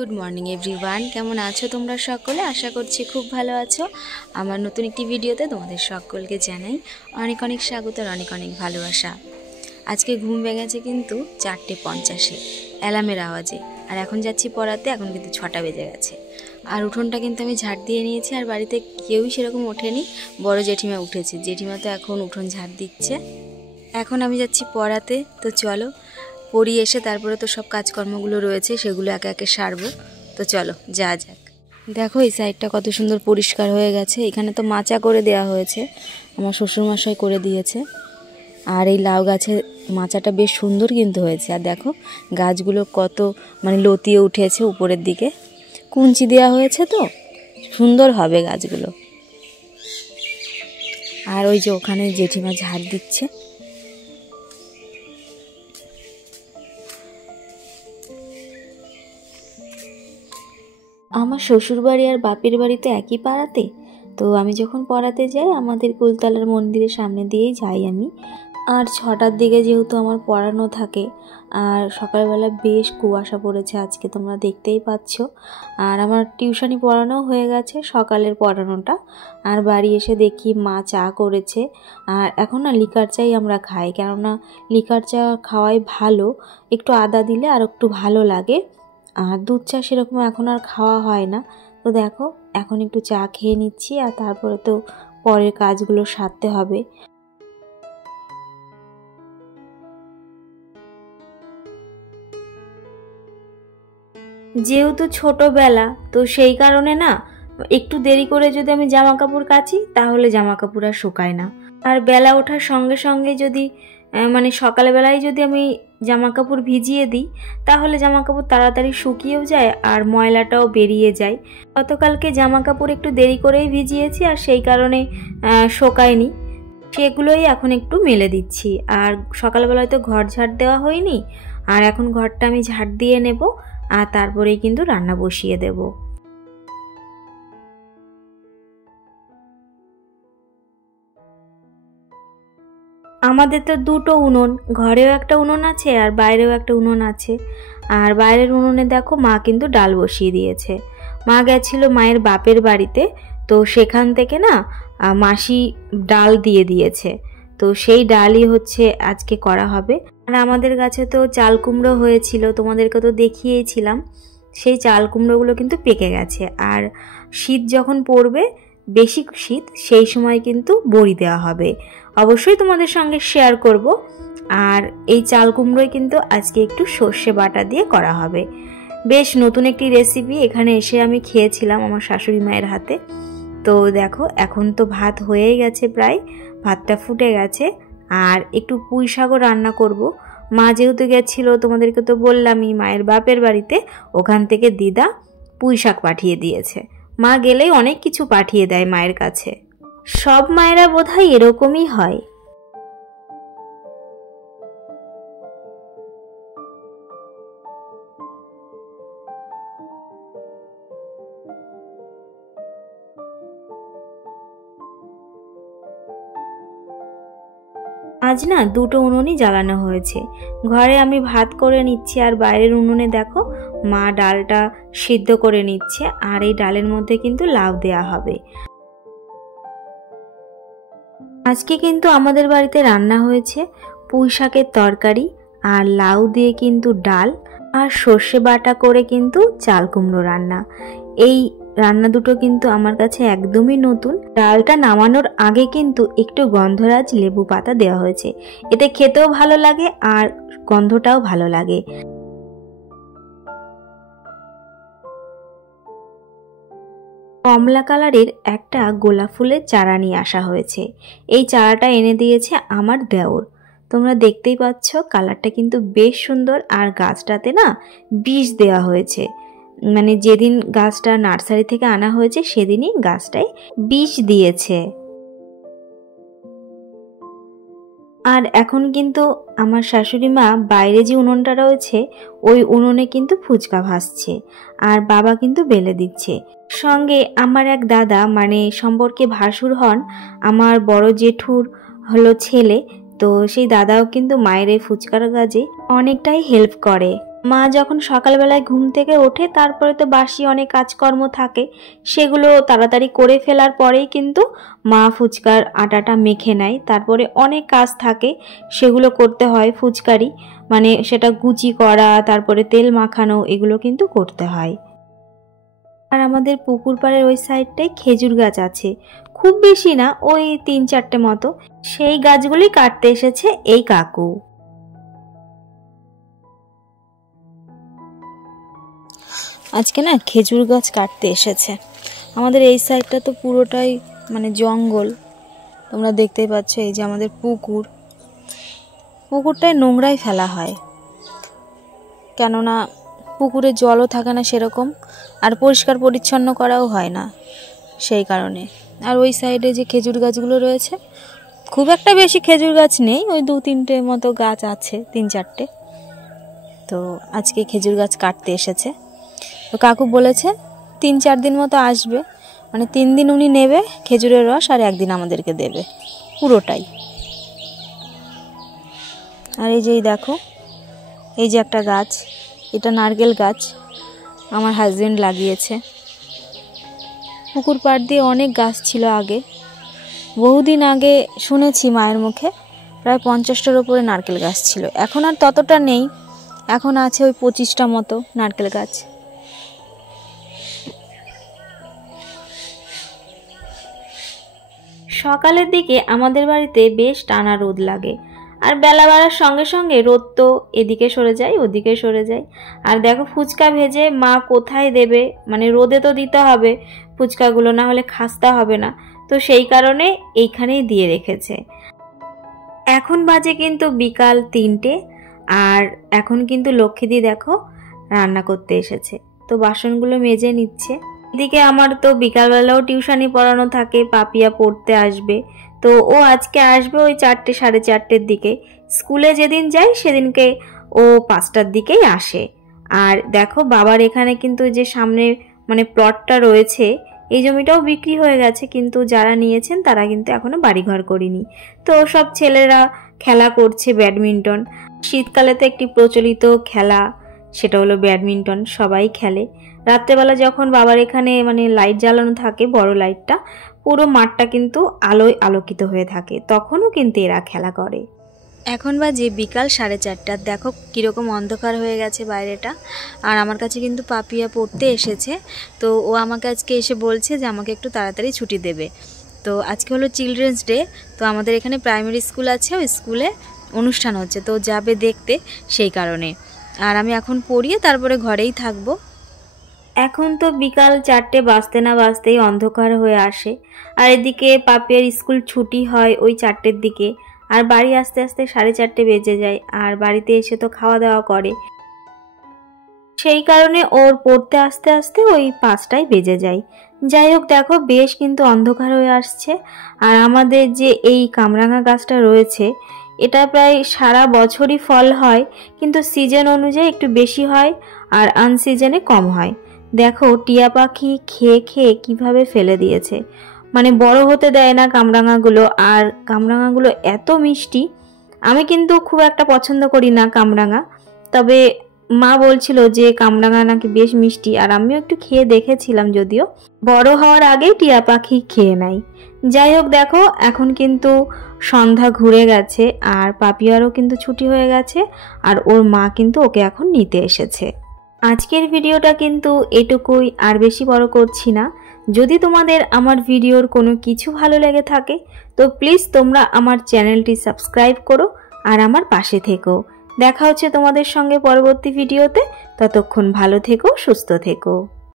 Good morning everyone, কেমন আছো তোমরা সকলে? আশা করছি খুব ভালো আছো। আমার নতুন একটি ভিডিওতে তোমাদের সকলকে জানাই অনেক অনেক স্বাগত আর অনেক অনেক ভালোবাসা। আজকে ঘুম ভেঙেছে কিন্তু 4:50 অ্যালার্মের আওয়াজে, আর এখন যাচ্ছি পড়াতে। এখন কিন্তু 6টা বেজে গেছে। আর উঠোনটা কিন্তু আমি ঝাড় দিয়ে নিয়েছি, আর বাড়িতে কেউই সেরকম ওঠেনি। বড় জেঠিমা উঠেছে, জেঠিমা তো এখন উঠোন ঝাড় দিচ্ছে। এখন আমি যাচ্ছি পড়াতে, তো চলো পড়িয়ে এসে তারপরে তো সব কাজকর্মগুলো রয়েছে, সেগুলো একে একে সারবো। তো চলো যা যাক। দেখো এই সাইডটা কত সুন্দর পরিষ্কার হয়ে গেছে। এখানে তো মাচা করে দেওয়া হয়েছে, আমার শ্বশুরমশাই করে দিয়েছে। আর এই লাউ গাছের মাচাটা বেশ সুন্দর কিন্তু হয়েছে। আর দেখো গাছগুলো কত লতিয়ে উঠেছে উপরের দিকে, কুঞ্চি দেওয়া হয়েছে, তো সুন্দর হবে গাছগুলো। আর ওই যে ওখানে জেঠিমা ঝাড় দিচ্ছে। আমার শ্বশুরবাড়ি আর বাপের বাড়ি তো একই পাড়াতে, তো আমি যখন পড়াতে যাই আমাদের কুলতলার মন্দিরের সামনে দিয়েই যাই আমি। আর 6টার দিকে যেহেতু আমার পড়ানো থাকে, আর সকালবেলা বেশ কুয়াশা পড়েছে আজকে, তোমরা দেখতেই পাচ্ছ। আর আমার টিউশনি পড়ানো হয়ে গেছে, সকালের পড়ানোটা। আর বাড়ি এসে দেখি মা চা করেছে। আর এখন না লিকার চাই আমরা খাই, কেননা লিকার চা খাওয়াই ভালো, একটু আদা দিলে আর একটু ভালো লাগে। আর দুধ চা সেরকম এখন আর খাওয়া হয় না। তো দেখো এখন একটু চা খেয়ে নিচ্ছি, আর তারপরে তো পরের কাজগুলো সারতে হবে। যেহেতু ছোটবেলা, তো সেই কারণে না একটু দেরি করে যদি আমি জামা কাপড় কাচি তাহলে জামা কাপড় আর শুকায় না। আর বেলা ওঠার সঙ্গে সঙ্গে যদি সকালবেলায় যদি আমি জামা কাপড় ভিজিয়ে দিই তাহলে জামা কাপড় তাড়াতাড়ি শুকিয়েও যায় আর ময়লাটাও বেরিয়ে যায়। গতকালকে জামা কাপড় একটু দেরি করেই ভিজিয়েছি, আর সেই কারণে শোকায়নি, সেগুলোই এখন একটু মেলে দিচ্ছি। আর সকালবেলায় তো ঘর ঝাড় দেওয়া হয়নি, আর এখন ঘরটা আমি ঝাড় দিয়ে নেব, আর তারপরেই কিন্তু রান্না বসিয়ে দেব। আমাদের তো দুটো উনুন, ঘরেও একটা উনুন আছে আর বাইরেও একটা উনুন আছে। আর বাইরের উনুনে দেখো মা কিন্তু ডাল বসিয়ে দিয়েছে। মা গেছিল মায়ের বাপের বাড়িতে, তো সেখান থেকে না মাসি ডাল দিয়ে দিয়েছে, তো সেই ডালই হচ্ছে আজকে করা হবে। আর আমাদের গাছে তো চাল কুমড়ো হয়েছিল, তোমাদেরকে তো দেখিয়েছিলাম। সেই চাল কুমড়োগুলো কিন্তু পেকে গেছে, আর শীত যখন পড়বে, বেশি শীত, সেই সময় কিন্তু বড়ি দেওয়া হবে। অবশ্যই তোমাদের সঙ্গে শেয়ার করব। আর এই চাল কুমড়োই কিন্তু আজকে একটু সর্ষে বাটা দিয়ে করা হবে। বেশ নতুন একটি রেসিপি, এখানে এসে আমি খেয়েছিলাম আমার শাশুড়ি মায়ের হাতে। তো দেখো এখন তো ভাত হয়েই গেছে, প্রায় ভাতটা ফুটে গেছে। আর একটু পুঁই শাকও রান্না করব। মা যেহেতু গেছিল, তোমাদেরকে তো বললামই, মায়ের বাপের বাড়িতে, ওখান থেকে দিদা পুঁই শাক পাঠিয়ে দিয়েছে। মা গেলেই অনেক কিছু পাঠিয়ে দেয় মায়ের কাছে। সব মায়েরা বোধহয় এরকমই হয়। আজ না দুটো উনুনই জ্বালানো হয়েছে। ঘরে আমি ভাত করে নিচ্ছি, আর বাইরের উনুনে দেখো মা ডালটা সিদ্ধ করে নিচ্ছে। আর এই ডালের মধ্যে কিন্তু লাউ দেয়া হবে। আজকে কিন্তু আমাদের বাড়িতে রান্না হয়েছে পুঁই শাকের তরকারি, আর লাউ দিয়ে কিন্তু ডাল, আর সর্ষে বাটা করে কিন্তু চাল কুমড়ো রান্না। এই রান্না দুটো কিন্তু আমার কাছে একদমই নতুন। ডালটা নামানোর আগে কিন্তু একটু গন্ধরাজ লেবু পাতা দেওয়া হয়েছে, এতে খেতেও ভালো লাগে আর গন্ধটাও ভালো লাগে। কমলা কালারের একটা গোলাপ ফুলের চারা নিয়ে আসা হয়েছে। এই চারাটা এনে দিয়েছে আমার দেওর। তোমরা দেখতেই পাচ্ছ কালারটা কিন্তু বেশ সুন্দর। আর গাছটাতে না বীজ দেওয়া হয়েছে, যেদিন গাছটা নার্সারি থেকে আনা হয়েছে সেদিনই গাছটায় বীজ দিয়েছে। আর এখন কিন্তু আমার শাশুড়ি মা বাইরে যে উনুনটা রয়েছে ওই উনুনে কিন্তু ফুচকা ভাজছে, আর বাবা কিন্তু বেলে দিচ্ছে। সঙ্গে আমার এক দাদা, সম্পর্কে ভাসুর হন আমার বড় জেঠুর হলো ছেলে, তো সেই দাদাও কিন্তু মায়ের এই ফুচকার কাজে অনেকটাই হেল্প করে। মা যখন সকালবেলায় ঘুম থেকে ওঠে তারপরে তো বাসি অনেক কাজকর্ম থাকে, সেগুলো তাড়াতাড়ি করে ফেলার পরেই কিন্তু মা ফুচকার আটাটা মেখে নেয়। তারপরে অনেক কাজ থাকে, সেগুলো করতে হয় ফুচকারি, মানে সেটা গুচি করা, তারপরে তেল মাখানো, এগুলো কিন্তু করতে হয়। আর আমাদের পুকুর পাড়ের ওই সাইডটায় খেজুর গাছ আছে, খুব বেশি না, ওই 3-4টে মতো। সেই গাছগুলি কাটতে এসেছে এই কাকু। আজকে না খেজুর গাছ কাটতে এসেছে। আমাদের এই সাইডটা তো পুরোটাই মানে জঙ্গল, তোমরা দেখতেই পাচ্ছ। এই যে আমাদের পুকুরটায় নোংরাই ফেলা হয়, কেননা পুকুরে জলও থাকে না সেরকম, আর পরিষ্কার পরিচ্ছন্ন করাও হয় না সেই কারণে। আর ওই সাইডে যে খেজুর গাছগুলো রয়েছে, খুব একটা বেশি খেজুর গাছ নেই, ওই 2-3টে মতো গাছ আছে, 3-4টে। তো আজকে খেজুর গাছ কাটতে এসেছে। তো কাকু বলেছে 3-4 দিন মতো আসবে, মানে 3 দিন উনি নেবে খেজুরের রস, আর 1 দিন আমাদেরকে দেবে পুরোটাই। আর এই যে দেখো, এই যে একটা গাছ, এটা নারকেল গাছ, আমার হাজবেন্ড লাগিয়েছে। পুকুর পাড় দিয়ে অনেক গাছ ছিল আগে, বহুদিন আগে শুনেছি মায়ের মুখে প্রায় 50টার উপরে নারকেল গাছ ছিল। এখন আর ততটা নেই, এখন আছে ওই 25টা মতো নারকেল গাছ। সকালের দিকে আমাদের বাড়িতে বেশ টানা রোদ লাগে, আর বেলা বাড়ার সঙ্গে সঙ্গে রোদ তো এদিকে সরে যায় ওদিকে সরে যায়। আর দেখো ফুচকা ভেজে মা কোথায় দেবে, মানে রোদে তো দিতে হবে ফুচকাগুলো, না হলে খাস্তা হবে না, তো সেই কারণে এইখানেই দিয়ে রেখেছে। এখন বাজে কিন্তু বিকাল 3টে, আর এখন কিন্তু লক্ষ্মীদি দেখো রান্না করতে এসেছে, তো বাসনগুলো মেজে নিচ্ছে। এদিকে আমার তো বিকালবেলাও টিউশনি পড়ানো থাকে, পাপিয়া পড়তে আসবে, তো ও আজকে আসবে ওই 4টে 4:30-এর দিকে। স্কুলে যেদিন যাই সেদিনকে ও 5টার দিকেই আসে। আর দেখো বাবার এখানে কিন্তু যে সামনে মানে প্লটটা রয়েছে, এই জমিটাও বিক্রি হয়ে গেছে, কিন্তু যারা নিয়েছেন তারা কিন্তু এখনো বাড়িঘর করেনি। তো সব ছেলেরা খেলা করছে ব্যাডমিন্টন। শীতকালে তো একটি প্রচলিত খেলা, সেটা হলো ব্যাডমিন্টন, সবাই খেলে। রাত্রেবেলা যখন বাবার এখানে মানে লাইট জ্বালানো থাকে, বড় লাইটটা, পুরো মাঠটা কিন্তু আলোয় আলোকিত হয়ে থাকে, তখনও কিন্তু এরা খেলা করে। এখন বাজে বিকাল 4:30। দেখো কীরকম অন্ধকার হয়ে গেছে বাইরেটা। আর আমার কাছে কিন্তু পাপিয়া পড়তে এসেছে, তো ও আমাকে আজকে এসে বলছে যে আমাকে একটু তাড়াতাড়ি ছুটি দেবে। তো আজকে হলো চিলড্রেন্স ডে, তো আমাদের এখানে প্রাইমারি স্কুল আছে, ওই স্কুলে অনুষ্ঠান হচ্ছে, তো যাবে দেখতে, সেই কারণে। আর আমি এখন পড়িয়ে তারপরে ঘরেই থাকবো। এখন তো বিকাল 4টে বাজতে না বাজতেই অন্ধকার হয়ে আসে, আর এদিকে পাপিয়ার স্কুল ছুটি হয় ওই 4টের দিকে, আর বাড়ি আসতে আসতে 4:30 বেজে যায়। আর বাড়িতে এসে তো খাওয়া দাওয়া করে, সেই কারণে ওর পড়তে আসতে আসতে ওই 5টাই বেজে যায়। যাই হোক, দেখো বেশ কিন্তু অন্ধকার হয়ে আসছে। আর আমাদের যে এই কামরাঙা গাছটা রয়েছে, এটা প্রায় সারা বছরই ফল হয়, কিন্তু সিজন অনুযায়ী একটু বেশি হয় আর আনসিজনে কম হয়। দেখো টিয়া পাখি খেয়ে খেয়ে কিভাবে ফেলে দিয়েছে, মানে বড় হতে দেয় না কামরাঙাগুলো। আর কামরাঙাগুলো এত মিষ্টি, আমি কিন্তু খুব একটা পছন্দ করি না কামরাঙা, তবে মা বলছিল যে কামরাঙা নাকি বেশ মিষ্টি, আর আমিও একটু খেয়ে দেখেছিলাম, যদিও বড় হওয়ার আগেই টিয়া পাখি খেয়ে নেয়। যাই হোক, দেখো এখন কিন্তু সন্ধ্যা ঘুরে গেছে, আর পাপিয়ারও কিন্তু ছুটি হয়ে গেছে, আর ওর মা কিন্তু ওকে এখন নিতে এসেছে। আজকের ভিডিওটা কিন্তু এটুকুই, আর বেশি বড় করছি না। যদি তোমাদের আমার ভিডিওর কোনো কিছু ভালো লেগে থাকে, তো প্লিজ তোমরা আমার চ্যানেলটি সাবস্ক্রাইব করো আর আমার পাশে থেকো। দেখা হচ্ছে তোমাদের সঙ্গে পরবর্তী ভিডিওতে, ততক্ষণ ভালো থেকো, সুস্থ থেকো।